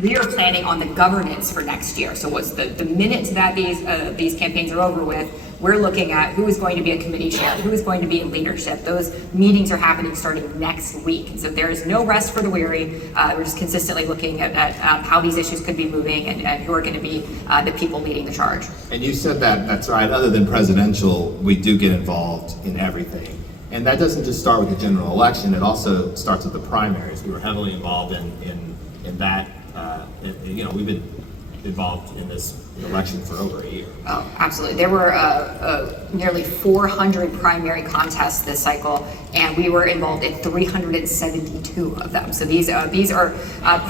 we are planning on the governance for next year. So what's the minute that these campaigns are over with, we're looking at who is going to be a committee chair, who is going to be in leadership. Those meetings are happening starting next week. And so there is no rest for the weary. We're just consistently looking at how these issues could be moving and who are going to be the people leading the charge. And you said that's right. Other than presidential, we do get involved in everything. And that doesn't just start with the general election. It also starts with the primaries. We were heavily involved in that. We've been involved in this election for over a year. Oh, absolutely. There were nearly 400 primary contests this cycle, and we were involved in 372 of them. So these are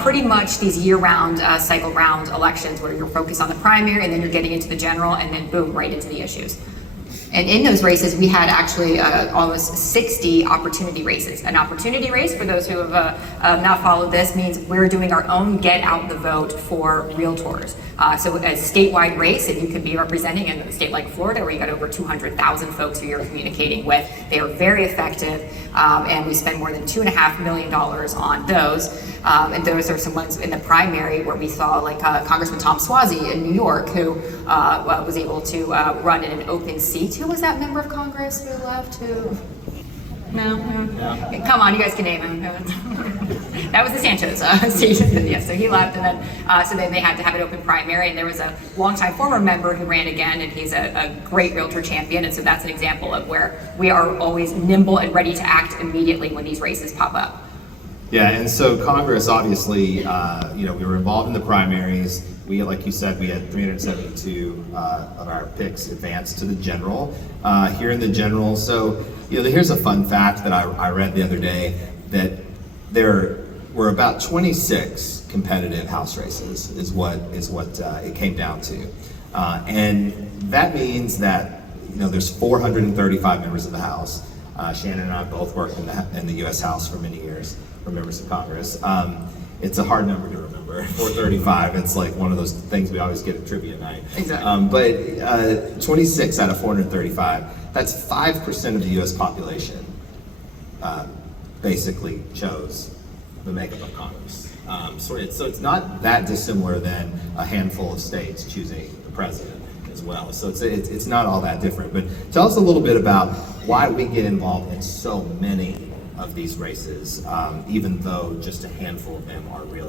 pretty much these year-round, cycle-round elections where you're focused on the primary, and then you're getting into the general, and then boom, right into the issues. And in those races, we had actually almost 60 opportunity races. An opportunity race, for those who have not followed this, means we're doing our own get out the vote for realtors. So a statewide race, and you could be representing in a state like Florida, where you got over 200,000 folks who you're communicating with. They are very effective, and we spend more than $2.5 million on those. And those are some ones in the primary where we saw like Congressman Tom Suozzi in New York, who was able to run in an open seat. Who was that member of Congress who left? No. Come on, you guys can name him. That was the Sanchez seat. Yeah, so he left, and then they had to have an open primary, and there was a longtime former member who ran again, and he's a great realtor champion, and so that's an example of where we are always nimble and ready to act immediately when these races pop up. Yeah, and so Congress, obviously, we were involved in the primaries. We, like you said, we had 372 of our picks advance to the general. Here in the general, so here's a fun fact that I read the other day, that there were about 26 competitive House races, is what it came down to, and that means that there's 435 members of the House. Shannon and I both worked in the U.S. House for many years. For members of Congress. It's a hard number to remember, 435. It's like one of those things we always get at trivia night. Exactly. But 26 out of 435, that's 5% of the U.S. population basically chose the makeup of Congress. So it's not that dissimilar than a handful of states choosing the president as well. So it's not all that different. But tell us a little bit about why we get involved in so many of these races, even though just a handful of them are really